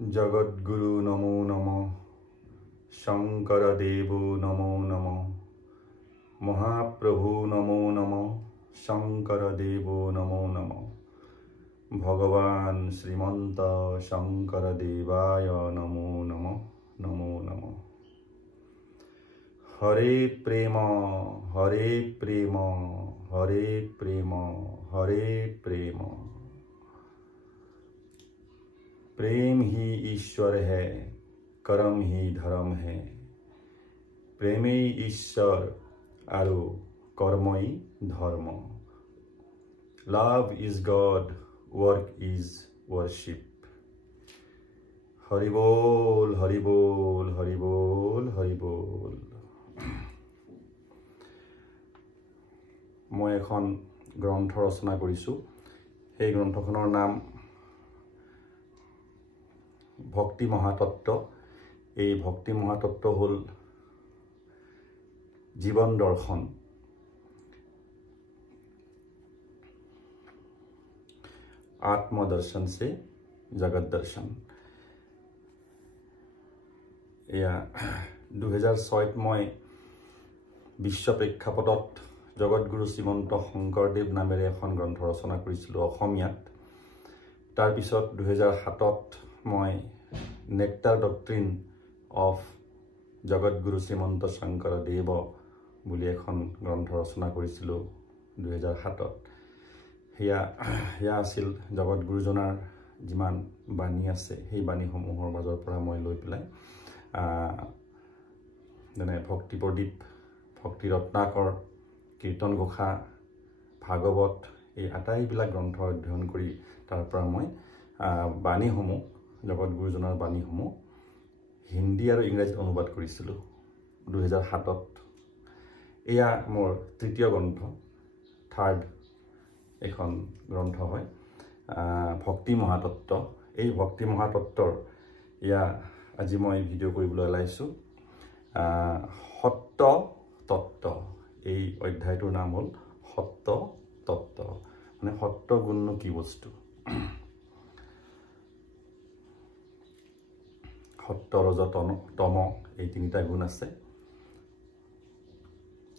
जगद्गुरु नमो नमः शंकर देव नमो नमः महाप्रभु नमो नमः शंकर देव नमो नमः भगवान श्रीमंत शंकर देवाय नमो नमः नमो नमः हरे प्रेम हरे प्रेम हरे प्रेम हरे प्रेम प्रेम ही ईश्वर है कर्म ही धर्म है प्रेमेई ईश्वर आरु कर्मई धर्म love is God work is worship Hari बोल हरि बोल हरि बोल हरि बोल मैं एखन ग्रंथ रचना करिछु সেই গ্ৰন্থখনৰ নাম भक्ति महातत्व এই भक्ति महातत्व हल जीवन दर्शन आत्मदर्शन से जगत दर्शन या 2006 मैं विश्व प्रेक्षापटत जगतगुरु श्रीमंत शंकरदेव नामेरे एखन ग्रंथ रचना करिছিলো অসমীয়াত तार पिছত 2007 मैं नेक्टार डक्ट्रिन ऑफ जगतगुरु श्रीमंत शंकर देव बुली एखन ग्रंथ रचना करिছিলো 2007 हिया आसिल जगतगुरुजनार जिमान बाणी आछे हेई बाणीসমূहर মাজৰ পৰা মই লৈ পেলাই যেনে भक्ति प्रदीप भक्ति रत्नाकर कीर्तन घोषा भागवत এই আটাইবিলাক গ্ৰন্থ অধ্যয়ন কৰি তাৰ পৰা মই বাণীসমূহ जगतगुरुजनार बाणीসমূह हिंदी और इंग्राजीत अनुवाद करिছিলো 2007 एया मोर तृतीय ग्रंथ थार्ड एखन ग्रंथ है भक्ति महातत्व এই भक्ति महातत्वर या আজি मैं भिडिओ কৰিবলৈ ওলাইছো सत्य तत्व এই অধ্যায়টোৰ নাম হল सत्य तत्व মানে सत्य गुण কি বস্তু सत्य रज तम এই তিনিটা গুণ আছে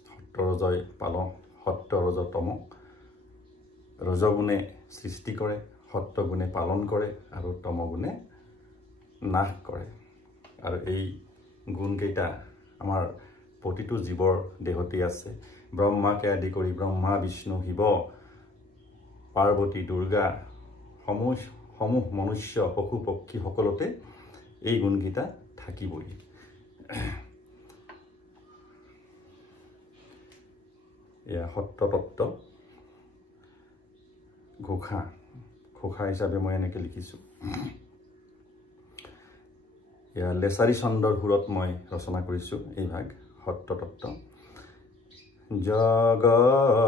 सत्य रजय पालन सत्य रज तम रजगुणे सृष्टि करे सत्य गुणे पालन करे और तम गुणे नाश करे और এই गुण केटा आमार प्रतिটো जीवर देहते আছে ब्रह्माके आदि करी ब्रह्मा विष्णु शिव पार्वती दुर्गा समूह मनुष्य पशु पक्षी सकलोते এই গুণকেইটা থাকিবই এয়া সত্য তত্ত্ব ঘোষা হিচাপে মই এনেকে লিখিছো এয়া লেসাৰী চন্দৰ সুৰত মই ৰচনা কৰিছো এই ভাগ সত্য তত্ত্ব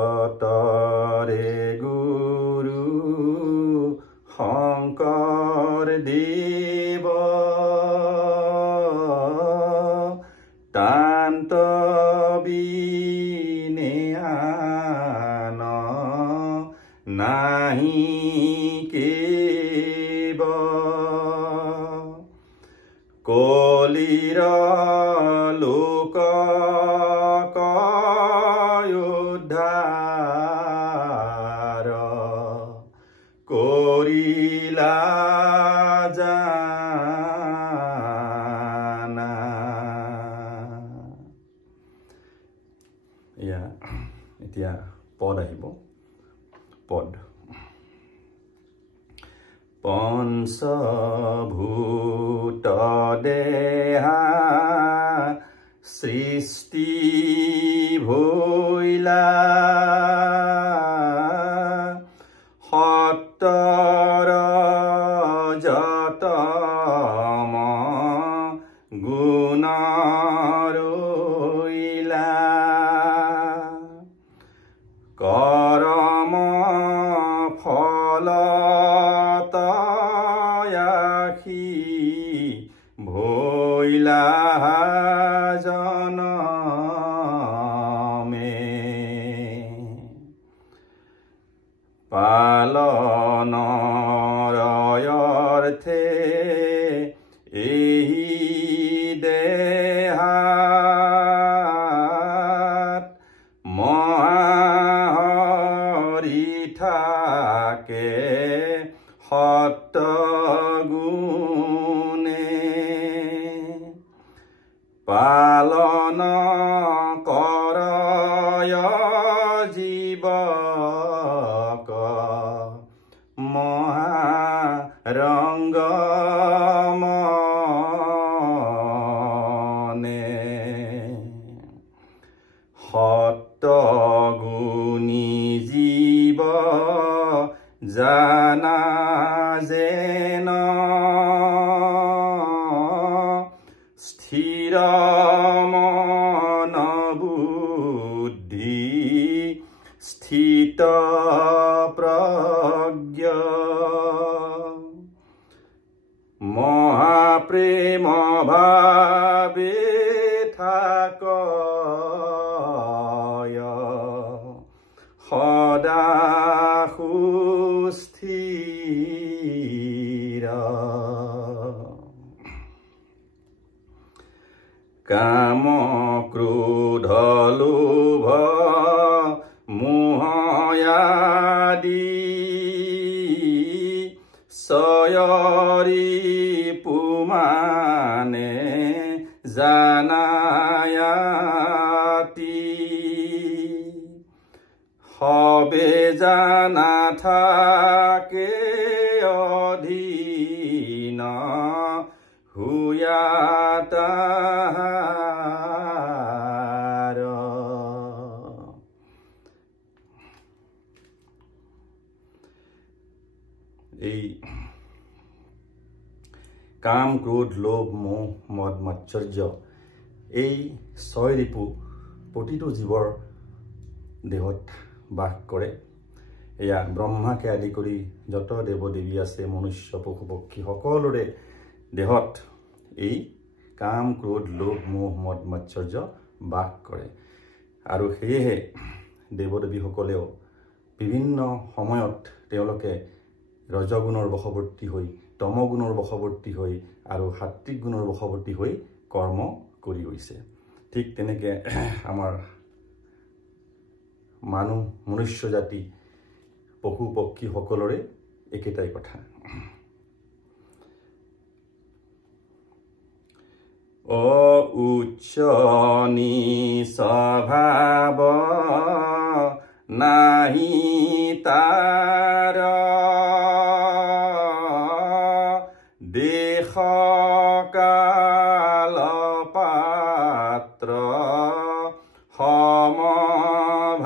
জগতৰে গুৰু শংকৰ দেৱ तांत बिनेयान नाही केव कलिर लोक उद्धार करिला এতিয়া পদ আহিব পদ পঞ্চভূত দেহা সৃষ্টি ভৈলা সত্তৰ যতম গুণ करम फलतयाखी भैला जनमे पालनर अर्थे সত্যগুণে পালন কৰয় জীৱক মহাৰংগ মনে সত্যগুণী জীৱ জানা যেন স্থিৰ মন বুদ্ধি স্থিত প্ৰজ্ঞ মহাপ্ৰেম ভাবে থাকয় সদা সুস্থিৰ কাম ক্ৰোধ লোভ মোহয়াদি সয়ৰি পুমানে জানায়াতি সবে জানা থাকে অধীন হুয়াতাৰ এই কাম ক্ৰোধ লোভ মোহ মদ মাৎসৰ্য এই ছয় ৰিপু প্ৰতিটো জীৱৰ দেহত বাস কৰে। এয়া ব্ৰহ্মাকে আদি কৰি যত দেৱ দেৱী আছে মনুষ্য পশু পক্ষী সকলোৰে দেহত এই কাম ক্ৰোধ লোভ মোহ মদ মাৎসৰ্য বাস কৰে। আৰু সেয়েহে দেৱ দেৱীসকলেও বিভিন্ন সময়ত তেওঁলোকে ৰজগুণৰ বশৱৰ্তী হৈ তমগুণৰ বশৱৰ্তী হৈ আৰু সাত্বিক গুণৰ বশৱৰ্তী হৈ কৰ্ম কৰি গৈছে। ঠিক তেনেকৈ আমাৰ মানুহ মনুষ্য জাতি পশু পক্ষী সকলোৰে একেটাই কথা। উচ্চ নীচ ভাৱ নাহি তাৰ দেশ কাল পাত্ৰ সমভাৱ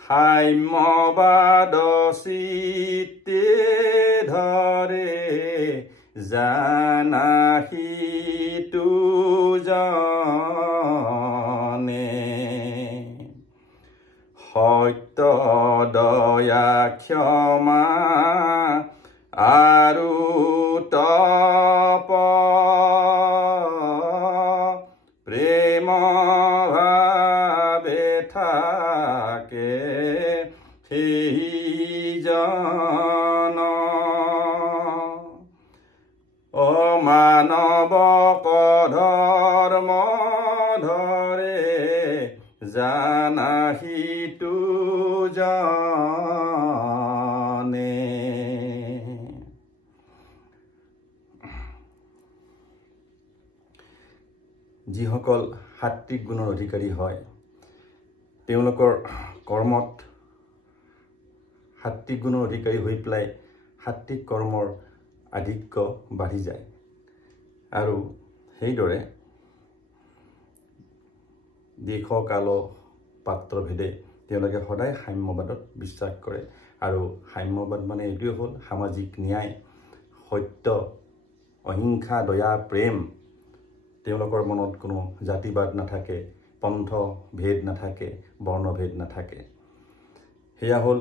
সাম্যবাদ চিত্তে ধৰে জানাহিতু জনে সত্য দয়া ক্ষমা আৰু তপ প্ৰেম ভাবে থাকে সেইজন অমানৱক ধৰ্ম ধৰে জানাহিতু জনে। যিসকল সাত্বিক গুণৰ অধিকাৰী হয় তেওঁলোকৰ কৰ্মত সাত্বিক গুণৰ অধিকাৰী হৈ পেলাই সাত্বিক কৰ্মৰ আধিক্য বাঢ়ি যায়। আৰু সেইদৰে দেশ কাল পাত্ৰভেদে তেওঁলোকে সদায় সাম্যবাদত বিশ্বাস কৰে। আৰু সাম্যবাদ মানে এইটোৱে হ'ল সামাজিক ন্যায়, সত্য, অহিংসা, দয়া, প্ৰেম। তেওঁলোকৰ মনত কোনো জাতিবাদ নাথাকে, পন্থ ভেদ নাথাকে, বৰ্ণভেদ নাথাকে। সেয়া হ'ল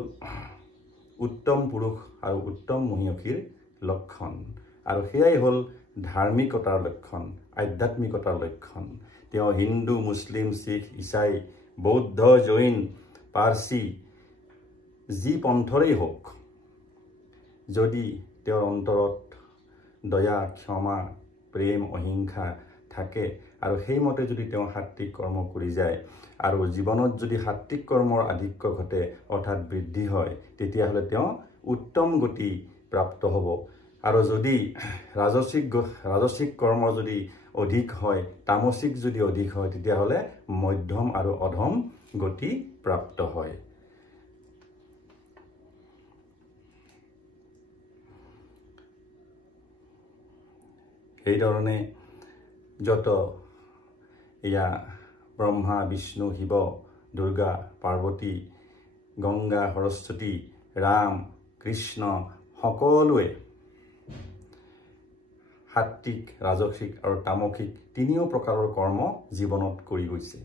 উত্তম পুৰুষ আৰু উত্তম মহিয়সীৰ লক্ষণ। আৰু সেয়াই হ'ল ধাৰ্মিকতাৰ লক্ষণ, আধ্যাত্মিকতাৰ লক্ষণ। তেওঁ হিন্দু, মুছলিম, শিখ, ইছাই, বৌদ্ধ, জৈন, পাৰ্চী যি পন্থৰেই হওক, যদি তেওঁৰ অন্তৰত দয়া, ক্ষমা, প্ৰেম, অহিংসা থাকে আৰু সেইমতে যদি তেওঁ সাত্বিক কৰ্ম কৰি যায় আৰু জীৱনত যদি সাত্বিক কৰ্মৰ আধিক্য ঘটে অৰ্থাৎ বৃদ্ধি হয় তেতিয়াহ'লে তেওঁ উত্তম গতি প্ৰাপ্ত হ'ব আৰু যদি ৰাজসিক কৰ্ম যদি অধিক হয় তামসিক যদি অধিক হয় তেতিয়াহ'লে মধ্যম আৰু অধম গতি প্ৰাপ্ত হয় এই ধৰণে যত ইয়া ব্ৰহ্মা বিষ্ণু শিৱ দুৰ্গা পাৰ্বতী গংগা সৰস্বতী ৰাম কৃষ্ণ সকলোৱে সাত্বিক ৰাজসিক আৰু তামসিক তিনিও প্ৰকাৰৰ কৰ্ম জীৱনত কৰি গৈছে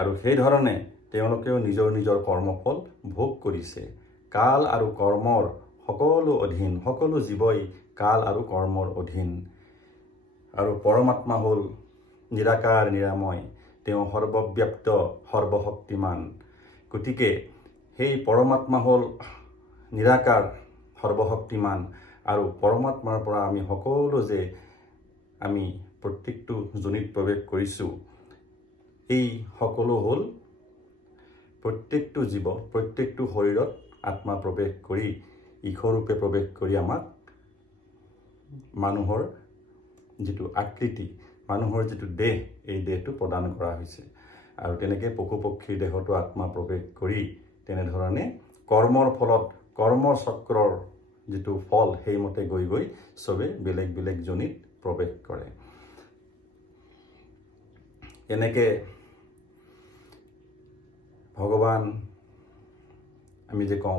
আৰু সেই ধৰণে তেওঁলোকেও নিজৰ নিজৰ কৰ্মফল ভোগ কৰিছে কাল আৰু কৰ্মৰ সকলো অধীন সকলো জীৱই কাল আৰু কৰ্মৰ অধীন আৰু পৰমাত্মা হ'ল নিৰাকাৰ নিৰাময় তেওঁ সৰ্বব্যাপ্ত সৰ্বশক্তিমান গতিকে সেই পৰমাত্মা হ'ল নিৰাকাৰ সৰ্বশক্তিমান আৰু পৰমাত্মাৰ পৰা আমি সকলো যে আমি প্ৰত্যেকটো জনিত প্ৰৱেশ কৰিছোঁ এই সকলো হ'ল প্ৰত্যেকটো জীৱ প্ৰত্যেকটো শৰীৰত আত্মা প্ৰৱেশ কৰি ঈশ্বৰৰূপে প্ৰৱেশ কৰি আমাক মানুহৰ যিটো আকৃতি মানুহৰ যিটো দেহ এই দেহটো প্ৰদান কৰা হৈছে আৰু তেনেকৈ পশু পক্ষীৰ দেহতো আত্মা প্ৰৱেশ কৰি তেনেধৰণে কৰ্মৰ ফলত কৰ্মচক্ৰৰ যিটো ফল সেইমতে গৈ গৈ সবে বেলেগ বেলেগ জনিত প্ৰৱেশ কৰে এনেকৈ ভগৱান আমি যে কওঁ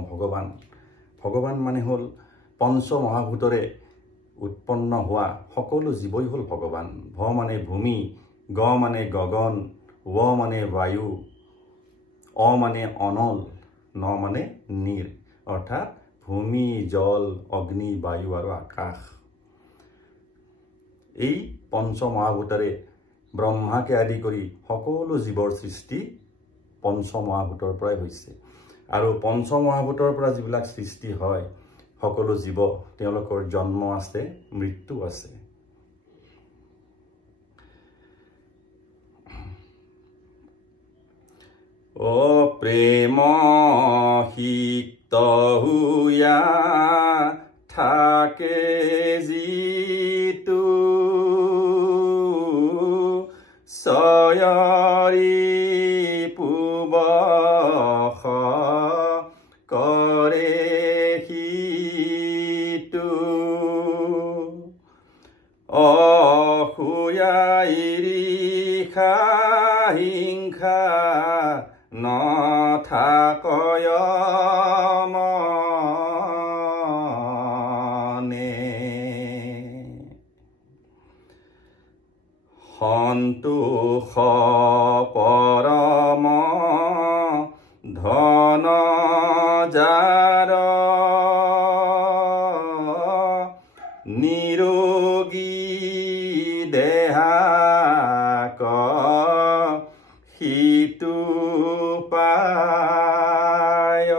ভগৱান মানে হ'ল পঞ্চ মহাভূতৰে উৎপন্ন হোৱা সকলো জীৱই হ'ল ভগৱান ভ মানে ভূমি গ মানে গগন ৱ মানে বায়ু অ মানে অনল ন মানে নীল অৰ্থাৎ ভূমি জল অগ্নি বায়ু আৰু আকাশ এই পঞ্চ মহাভূতৰে ব্ৰহ্মাকে আদি কৰি সকলো জীৱৰ সৃষ্টি পঞ্চ মহাভূতৰ পৰাই হৈছে আৰু পঞ্চ মহাভূতৰ পৰা যিবিলাক সৃষ্টি হয় সকলো জীৱ তেওঁলোকৰ জন্ম আছে মৃত্যু আছে ও প্ৰেম হিক্ত হুয়া থাকে জিতু সয়ৰি পুবখ কৰে হিতু অহুয়াইৰিখা হিংসা নথাকয় মনে সন্তোষ পৰম ধন যাৰ নিৰোগী দেহাক হিতু পায়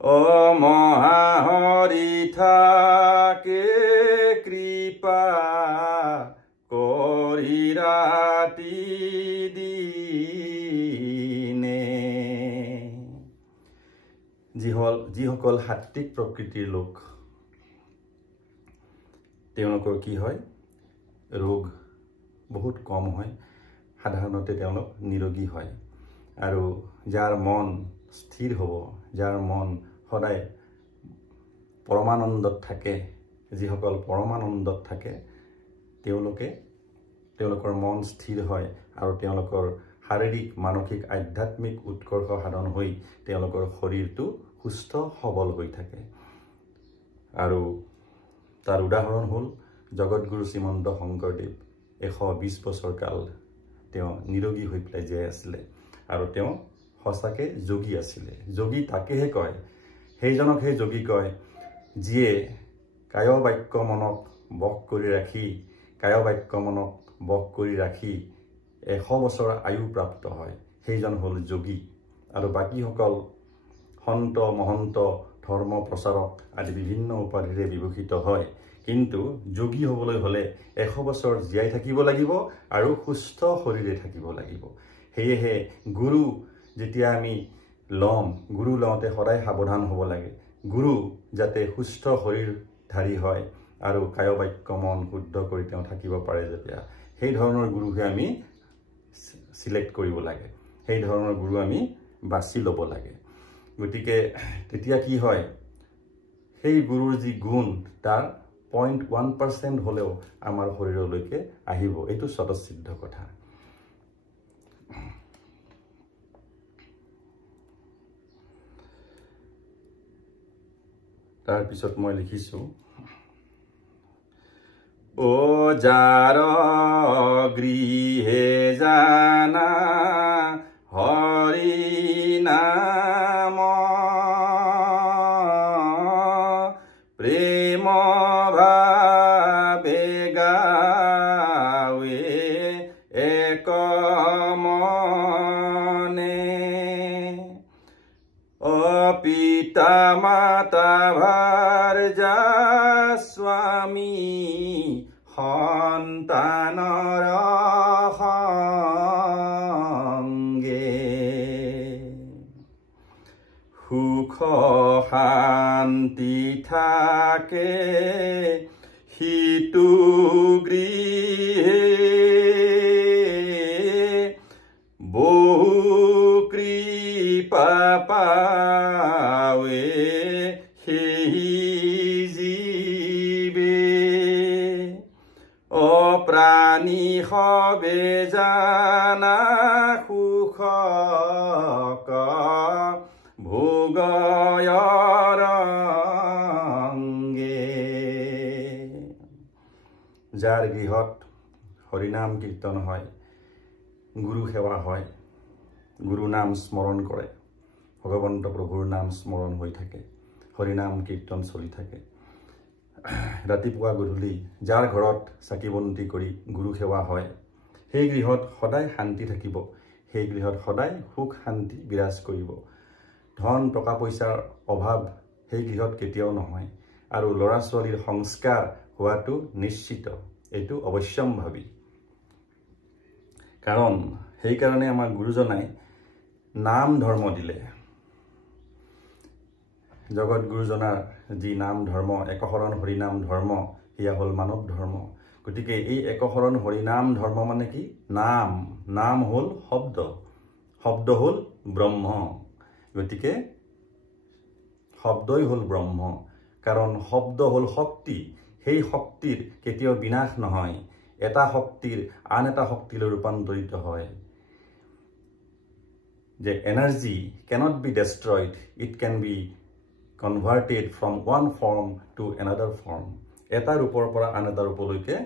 ও মহাহৰি থাকে কৃপা কৰি ৰাতি দিনে যিসকল সাত্বিক প্ৰকৃতিৰ লোক তেওঁলোকৰ কি হয় ৰোগ বহুত কম হয় সাধাৰণতে তেওঁলোক নিৰোগী হয় আৰু যাৰ মন স্থিৰ হ'ব যাৰ মন সদায় পৰমানন্দত থাকে যিসকল পৰমানন্দত থাকে তেওঁলোকৰ মন স্থিৰ হয় আৰু তেওঁলোকৰ শাৰীৰিক মানসিক আধ্যাত্মিক উৎকৰ্ষ সাধন হৈ তেওঁলোকৰ শৰীৰটো সুস্থ সবল হৈ থাকে আৰু তাৰ উদাহৰণ হ'ল জগতগুৰু শ্ৰীমন্ত শংকৰদেৱ 120 বছৰ কাল তেওঁ নিৰোগী হৈ পেলাই জীয়াই আছিলে আৰু তেওঁ সঁচাকৈ যোগী আছিলে যোগী তাকেহে কয় সেইজনকহে যোগী কয় যিয়ে কায় বাক্য মনক বশ কৰি ৰাখি 100 বছৰ আয়ু প্ৰাপ্ত হয় সেইজন হ'ল যোগী আৰু বাকীসকল সন্ত মহন্ত ধৰ্ম প্ৰচাৰক আদি বিভিন্ন উপাধিৰে বিভূষিত হয় কিন্তু যোগী হ'বলৈ হ'লে 100 বছৰ জীয়াই থাকিব লাগিব আৰু সুস্থ শৰীৰে থাকিব লাগিব। সেয়েহে গুৰু যেতিয়া আমি লম, গুৰু লওঁতে সদায় সাৱধান হ'ব লাগে। গুৰু যাতে সুস্থ শৰীৰধাৰী হয় আৰু কায় বাক্য মন শুদ্ধ কৰি তেওঁ থাকিব পাৰে, যেতিয়া সেই ধৰণৰ গুৰুহে আমি সিলেক্ট কৰিব লাগে, সেই ধৰণৰ গুৰু আমি বাছি ল'ব লাগে। গতিকে তেতিয়া কি হয়, সেই গুৰুৰ যি গুণ তাৰ 0.1% হ'লেও আমাৰ শৰীৰলৈকে আহিব। এইটো স্বতঃসিদ্ধ কথা। তাৰ পিছত মই লিখিছো, ও যাৰ গৃহে জানা হৰি নাম প্ৰেম ভাবে গাৱে এক মনে পিতা মাতা ভাৰ্যা স্বামী সন্তানৰ সংগে সুখ শান্তি থাকে সিটো গৃহে বহু কৃপা পাৱে সেই জীৱে অপ্ৰাণী সবে জানা সুখ ভোগয়ৰ অংগে। যাৰ গৃহত হৰিনাম কীৰ্তন হয়, গুৰু সেৱা হয়, গুৰু নাম স্মৰণ কৰে, ভগৱন্ত প্ৰভুৰ নাম স্মৰণ হৈ থাকে, হৰিনাম কীৰ্তন চলি থাকে, ৰাতিপুৱা গধূলি যাৰ ঘৰত চাকি বন্তি কৰি গুৰু সেৱা হয়, সেই গৃহত সদায় শান্তি থাকিব, সেই গৃহত সদায় সুখ শান্তি বিৰাজ কৰিব। ধন টকা পইচাৰ অভাৱ সেই গৃহত কেতিয়াও নহয়, আৰু ল'ৰা ছোৱালীৰ সংস্কাৰ হোৱাটো নিশ্চিত, এইটো অৱশ্যম্ভাৱী। কাৰণ সেইকাৰণে আমাৰ গুৰুজনাই নাম ধৰ্ম দিলে। জগত গুৰুজনাৰ যি নাম ধৰ্ম, একশৰণ হৰিনাম ধৰ্ম, সেয়া হ'ল মানৱ ধৰ্ম। গতিকে এই একশৰণ হৰিনাম ধৰ্ম মানে কি? নাম। নাম হ'ল শব্দ, শব্দ হ'ল ব্ৰহ্ম। গতিকে শব্দই হ'ল ব্ৰহ্ম, কাৰণ শব্দ হ'ল শক্তি। সেই শক্তিৰ কেতিয়াও বিনাশ নহয়, এটা শক্তিৰ আন এটা শক্তিলৈ ৰূপান্তৰিত হয়। যে energy cannot be destroyed, it can be converted from one form to another form. এটা ৰূপৰ পৰা আন এটা ৰূপলৈকে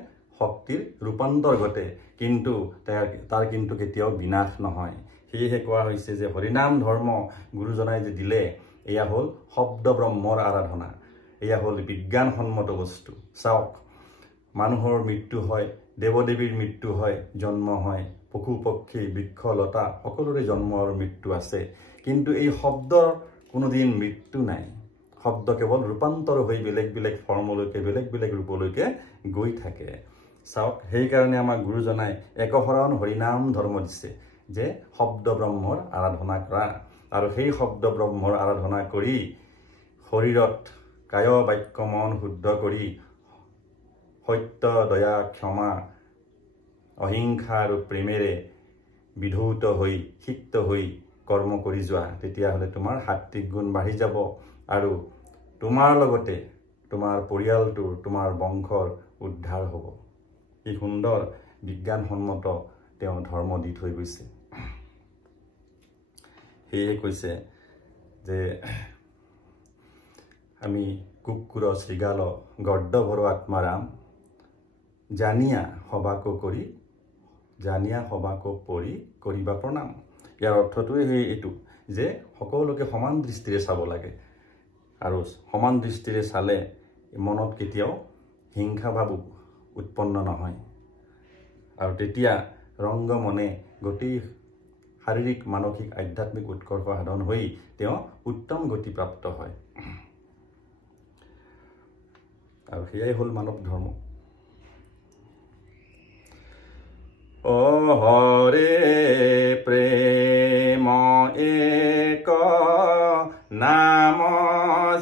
শক্তিৰ ৰূপান্তৰ ঘটে, কিন্তু তাৰ কিন্তু কেতিয়াও বিনাশ নহয়। সেয়েহে কোৱা হৈছে যে হৰিনাম ধৰ্ম গুৰুজনাই যে দিলে, এয়া হ'ল শব্দ ব্ৰহ্মৰ আৰাধনা, এয়া হ'ল বিজ্ঞানসন্মত বস্তু। চাওক, মানুহৰ মৃত্যু হয়, দেৱদেৱীৰ মৃত্যু হয়, জন্ম হয়, পশু পক্ষী বৃক্ষ লতা সকলোৰে জন্ম আৰু মৃত্যু আছে, কিন্তু এই শব্দৰ কোনোদিন মৃত্যু নাই। শব্দ কেৱল ৰূপান্তৰ হৈ বেলেগ বেলেগ ফৰ্মলৈকে, বেলেগ বেলেগ ৰূপলৈকে গৈ থাকে। চাওক, সেইকাৰণে আমাৰ গুৰুজনাই একশৰণ হৰিনাম ধৰ্ম দিছে, যে শব্দ ব্ৰহ্মৰ আৰাধনা কৰা, আৰু সেই শব্দ ব্ৰহ্মৰ আৰাধনা কৰি শৰীৰত কায় বাক্য মন শুদ্ধ কৰি সত্য দয়া ক্ষমা অহিংসা আৰু প্ৰেমেৰে বিধৌত হৈ সিক্ত হৈ কৰ্ম কৰি যোৱা, তেতিয়াহ'লে তোমাৰ সাত্বিক গুণ বাঢ়ি যাব, আৰু তোমাৰ লগতে তোমাৰ পৰিয়ালটোৰ, তোমাৰ বংশৰ উদ্ধাৰ হ'ব। ই সুন্দৰ বিজ্ঞানসন্মত তেওঁ ধৰ্ম দি থৈ গৈছে। সেয়ে কৈছে যে আমি কুকুৰ শৃগাল গৰ্দভৰ আত্মাৰাম জানিয়া সবাকো কৰি, জানিয়া সবাকো পৰি কৰিবা প্ৰণাম। ইয়াৰ অৰ্থটোৱে এইটো যে সকলোকে সমান দৃষ্টিৰে চাব লাগে, আৰু সমান দৃষ্টিৰে চালে মনত কেতিয়াও হিংসা ভাৱ উৎপন্ন নহয়, আৰু তেতিয়া ৰংগ মনে গোটেই শাৰীৰিক মানসিক আধ্যাত্মিক উৎকৰ্ষ সাধন হৈ তেওঁ উত্তম গতি প্ৰাপ্ত হয়। আৰু সেয়াই হ'ল মানৱ ধৰ্ম। ও হৰে প্ৰেম এক নাম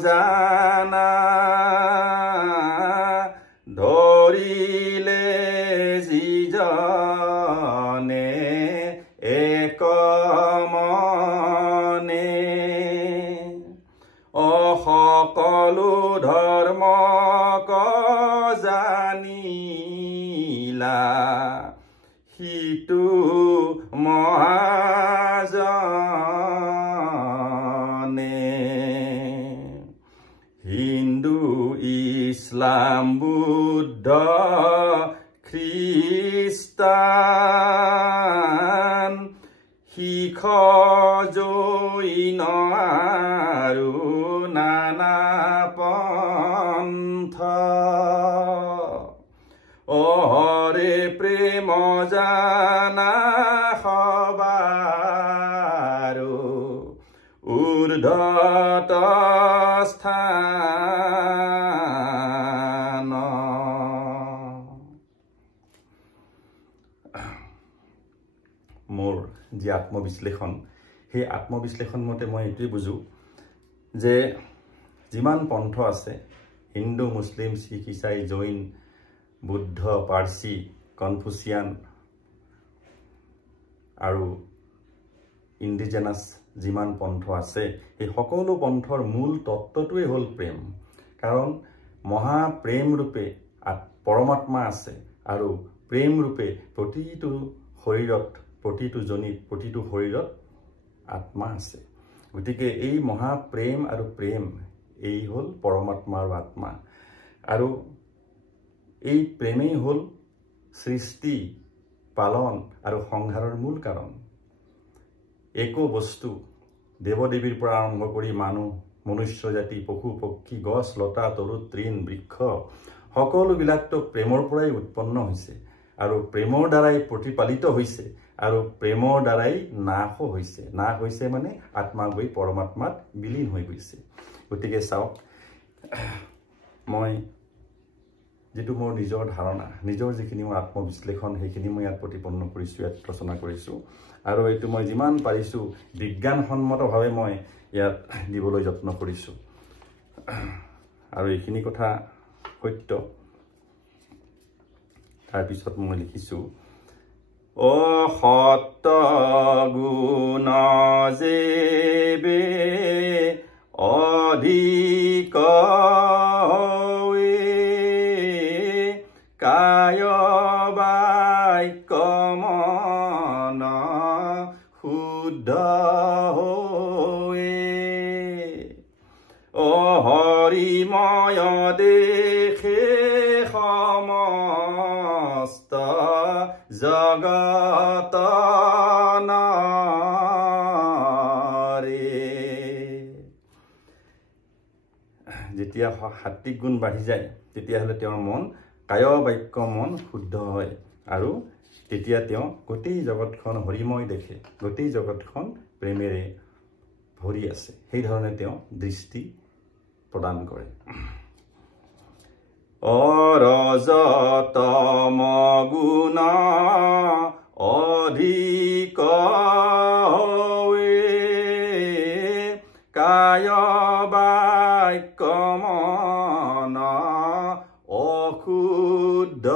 জানা, ধৰিলে যিজনে এক মনে, সকলো ধৰ্মক জানিলা, সিটো মহাজনে। হিন্দু, ইছলাম, বুদ্ধ, খ্ৰীষ্টান, শিখ, জৈন আৰু নানা পন্থ, ও হৰে প্ৰেম জানা সবাৰো ঊৰ্ধ্বত স্থান। মোৰ যি আত্মবিশ্লেষণ, সেই আত্মবিশ্লেষণ মতে মই এইটোৱে বুজোঁ যে যিমান পন্থ আছে, হিন্দু, মুছলিম, শিখ, ইছাই, জৈন, বুদ্ধ, পাৰ্চী, কনফুচিয়ান আৰু ইণ্ডিজেনাছ যিমান পন্থ আছে, সেই সকলো পন্থৰ মূল তত্ত্বটোৱেই হ'ল প্ৰেম। কাৰণ মহাপ্ৰেম ৰূপে পৰমাত্মা আছে, আৰু প্ৰেম ৰূপে প্ৰতিটো শৰীৰত, প্ৰতিটো জনীত, প্ৰতিটো শৰীৰত আত্মা আছে। গতিকে এই মহাপ্ৰেম আৰু প্ৰেম এই হ'ল পৰমাত্মা আৰু আত্মা। আৰু এই প্ৰেমেই হ'ল সৃষ্টি, পালন আৰু সংহাৰৰ মূল কাৰণ। একো বস্তু, দেৱদেৱীৰ পৰা আৰম্ভ কৰি মানুহ, মনুষ্য জাতি, পশু পক্ষী, গছ লতা, তৰু তৃণ, বৃক্ষ, সকলোবিলাকতো প্ৰেমৰ পৰাই উৎপন্ন হৈছে, আৰু প্ৰেমৰ দ্বাৰাই প্ৰতিপালিত হৈছে, আৰু প্ৰেমৰ দ্বাৰাই নাশো হৈছে। নাশ হৈছে মানে আত্মা গৈ পৰমাত্মাত বিলীন হৈ গৈছে। গতিকে চাওক, মই যিটো মোৰ নিজৰ ধাৰণা, নিজৰ যিখিনি মোৰ আত্মবিশ্লেষণ, সেইখিনি মই ইয়াত প্ৰতিপন্ন কৰিছোঁ, ইয়াত ৰচনা কৰিছোঁ। আৰু এইটো মই যিমান পাৰিছোঁ বিজ্ঞানসন্মতভাৱে মই ইয়াত দিবলৈ যত্ন কৰিছোঁ। আৰু এইখিনি কথা সত্য। তাৰপিছত মই লিখিছোঁ, ও সত্য গুণ যেবে অধিক কায় বাক্য মন শুদ্ধ ও হৰিময় দেখে সমস্ত জগত যেতিয়া সাত্বিক গুণ বাঢ়ি যায়, তেতিয়াহ'লে তেওঁৰ মন, কায় বাক্য মন শুদ্ধ হয়, আৰু তেতিয়া তেওঁ গোটেই জগতখন হৰিময় দেখে, গোটেই জগতখন প্ৰেমেৰে ভৰি আছে। সেইধৰণে তেওঁ দৃষ্টি প্ৰদান কৰে। অৰজতম গুণ অধিক কায় বাক্য মন অশুদ্ধ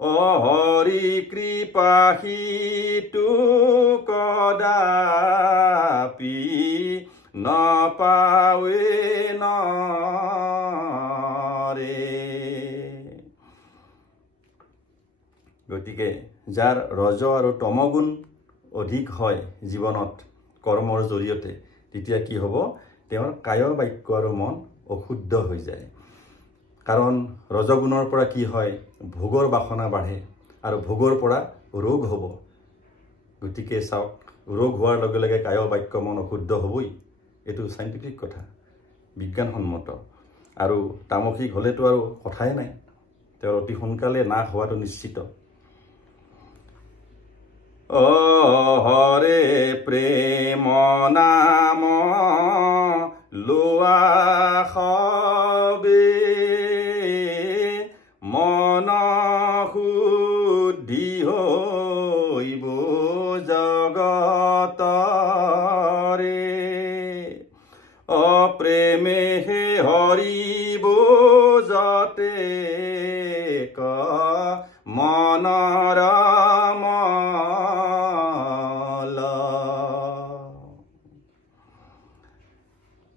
ও হৰি কৃপা সিটো কদাপি নাপাৱে নৰে। গতিকে যাৰ ৰজ আৰু তমগুণ অধিক হয় জীৱনত কৰ্মৰ জৰিয়তে, তেতিয়া কি হ'ব, তেওঁৰ কায় বাক্য আৰু মন অশুদ্ধ হৈ যায়। কাৰণ ৰজগুণৰ পৰা কি হয়, ভোগৰ বাসনা বাঢ়ে, আৰু ভোগৰ পৰা ৰোগ হ'ব। গতিকে চাওক, ৰোগ হোৱাৰ লগে লগে কায় বাক্য মন অশুদ্ধ হ'বই। এইটো চাইণ্টিফিক কথা, বিজ্ঞানসন্মত। আৰু তামসিক হ'লেতো আৰু কথাই নাই, তেওঁৰ অতি সোনকালে নাশ হোৱাটো নিশ্চিত। ও হৰে প্ৰেম নাম লোৱা চিৰতৰে অপ্ৰেমে হে হৰিব যাতে ক মনৰ মল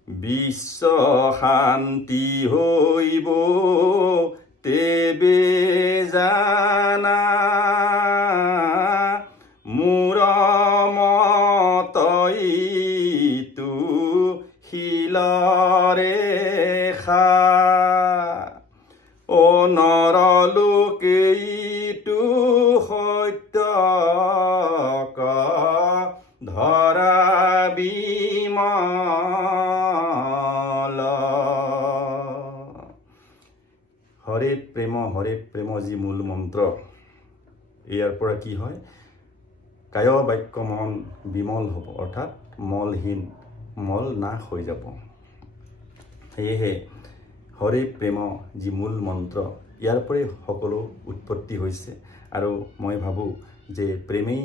বিশ্ব শান্তি হৈব তেবে জানা মোৰ মতইটো শিলৰে খা অ নৰলোকেইটো সত্য ধৰা বিমল হৰে প্ৰেম যি মূল মন্ত্ৰ ইয়াৰ পৰা কি হয় কায় বাক্য মন বিমল হ'ব অৰ্থাৎ মলহীন মল নাশ হৈ যাব সেয়েহে হৰে প্ৰেম যি মূল মন্ত্ৰ ইয়াৰ পৰাই সকলো উৎপত্তি হৈছে আৰু মই ভাবোঁ যে প্ৰেমেই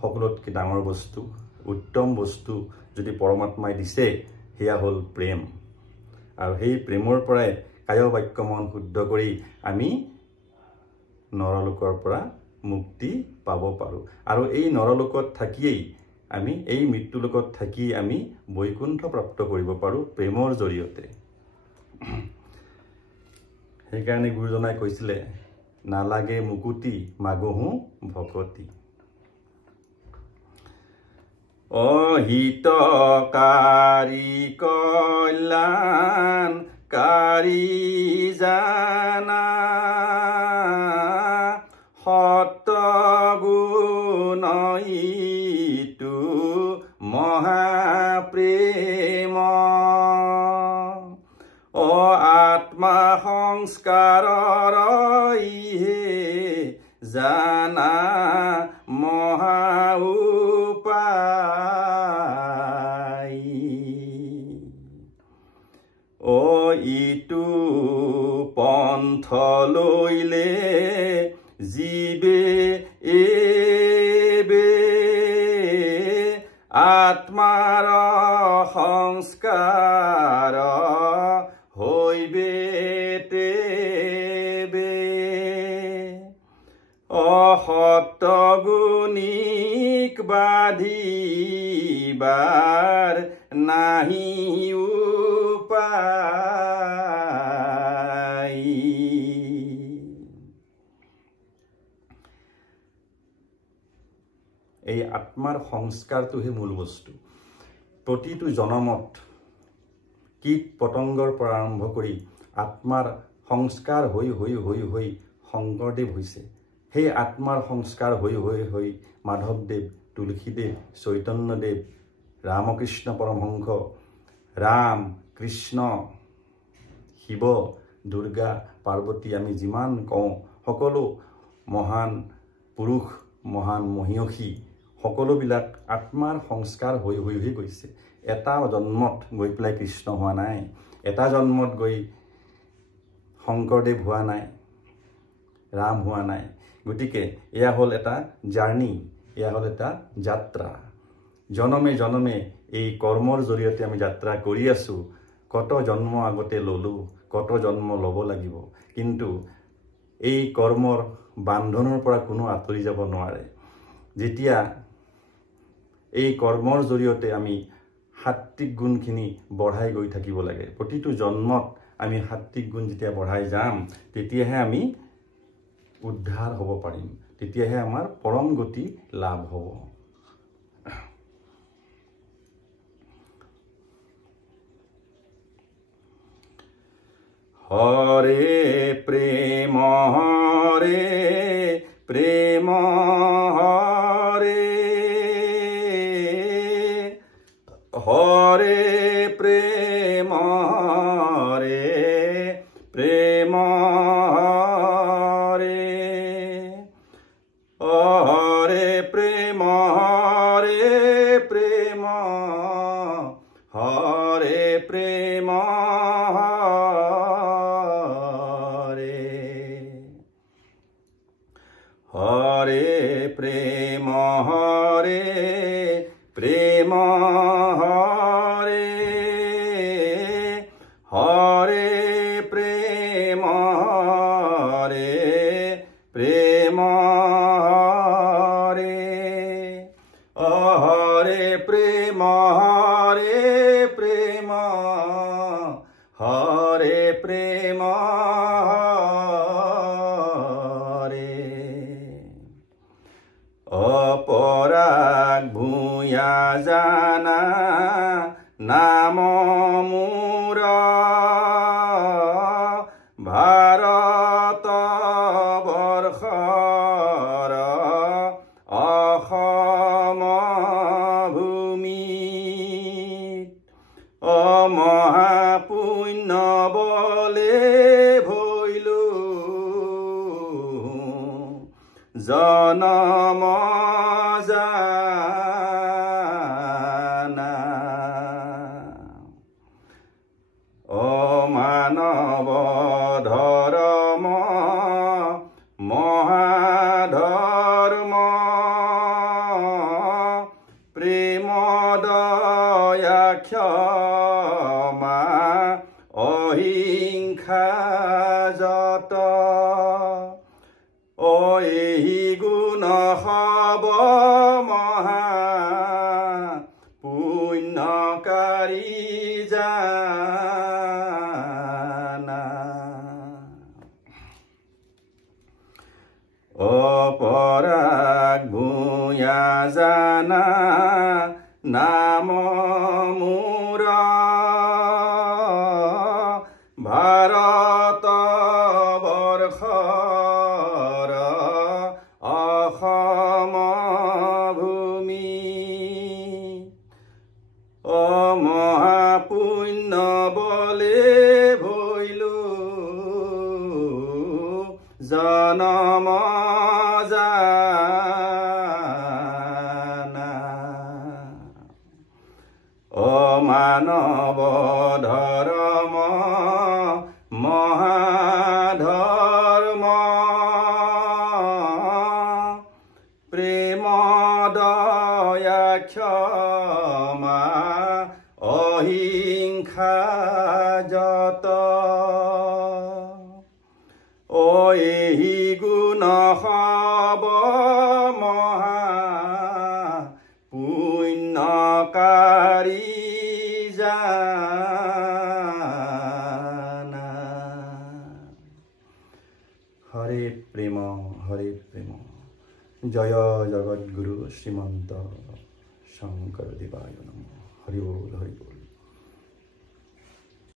সকলোতকৈ ডাঙৰ বস্তু উত্তম বস্তু যদি পৰমাত্মাই দিছে সেয়া হ'ল প্ৰেম আৰু সেই প্ৰেমৰ পৰাই কায় বাক্য মন শুদ্ধ কৰি আমি নৰলোকৰ পৰা মুক্তি পাব পাৰোঁ আৰু এই নৰলোকত থাকিয়েই আমি এই মৃত্যুলোকত থাকি আমি বৈকুণ্ঠ প্ৰাপ্ত কৰিব পাৰোঁ প্ৰেমৰ জৰিয়তে সেইকাৰণে গুৰুজনাই কৈছিলে নালাগে মুকুতি মাগহো ভকতি অহিতকাৰী কল্যাণকাৰী জানা সতগুণইটো মহাপ্ৰেম অ আত্মা সংস্কাৰৰ ইহে জানা মহা উপায় অ ইটো পন্থ লৈলে জীবে এবে আত্মাৰ সংস্কাৰ হৈবে তেবে অসতগুণিক বাধিবাৰ নাহি উপায় এই আত্মাৰ সংস্কাৰটোহে মূল বস্তু প্ৰতিটো জনমত কীট পতংগৰ পৰা আৰম্ভ কৰি আত্মাৰ সংস্কাৰ হৈ হৈ হৈ হৈ শংকৰদেৱ হৈছে সেই আত্মাৰ সংস্কাৰ হৈ হৈ হৈ মাধৱদেৱ তুলসীদেৱ চৈতন্যদেৱ ৰামকৃষ্ণ পৰমহংস ৰাম কৃষ্ণ শিৱ দুৰ্গা পাৰ্বতী আমি যিমান কওঁ সকলো মহান পুৰুষ মহান মহিয়সী সকলোবিলাক আত্মাৰ সংস্কাৰ হৈ হৈ হৈ গৈছে এটা জন্মত গৈ পেলাই কৃষ্ণ হোৱা নাই এটা জন্মত গৈ শংকৰদেৱ হোৱা নাই ৰাম হোৱা নাই গতিকে এয়া হ'ল এটা জাৰ্ণি এয়া হ'ল এটা যাত্ৰা জনমে জনমে এই কৰ্মৰ জৰিয়তে আমি যাত্ৰা কৰি আছোঁ কত জন্ম আগতে ললোঁ কত জন্ম ল'ব লাগিব কিন্তু এই কৰ্মৰ বান্ধনৰ পৰা কোনো আঁতৰি যাব নোৱাৰে যেতিয়া এই কৰ্মৰ জৰিয়তে আমি সাত্বিক গুণখিনি বঢ়াই গৈ থাকিব লাগে প্ৰতিটো জন্মত আমি সাত্বিক গুণ যেতিয়া বঢ়াই যাম তেতিয়াহে আমি উদ্ধাৰ হ'ব পাৰিম তেতিয়াহে আমাৰ পৰম গতি লাভ হ'ব হৰে প্ৰেম হৰে প্ৰেম হৰে হৰে প্ৰেম হৰে প্ৰেম হৰে হৰে প্ৰেম হৰে প্ৰেম হৰে প্ৰেম হৰে প্ৰেম হৰে প্ৰেম হৰে হৰে প্ৰেম হৰে প্ৰেম হৰে হৰে প্ৰেম হৰে প্ৰেম হৰে প্ৰেম হৰে অপৰাগ ভূয়া জানা নাম মূৰ ভাৰত বৰ্ষৰ অসম ভূমিত মহাপুণ্য বলে ভৈলো জনম জানা মানৱ ধৰ্ম মহাধৰ্ম প্ৰেম দয়া ক্ষমা অহিংসা যত এই গুণ হব মহা পুণ্যকাৰী জানা অপৰাগ ভূয়া জানা নাম মূৰ ভাৰত বৰ্ষৰ অসম ভূমি মহাপুণ্য বলে ভৈলো জনম জানা মানৱ ধৰ্ম মহাধৰ্ম প্ৰেম দয়া ক্ষমা অহিংসা যত এই গুণ হব মহা পুণ্যকাৰী জানা হৰে প্ৰেম হৰে প্ৰেম জয় জগদ্গুৰু শ্ৰীমন্ত শংকৰদেৱায় নমঃ হৰি বল হৰি বল।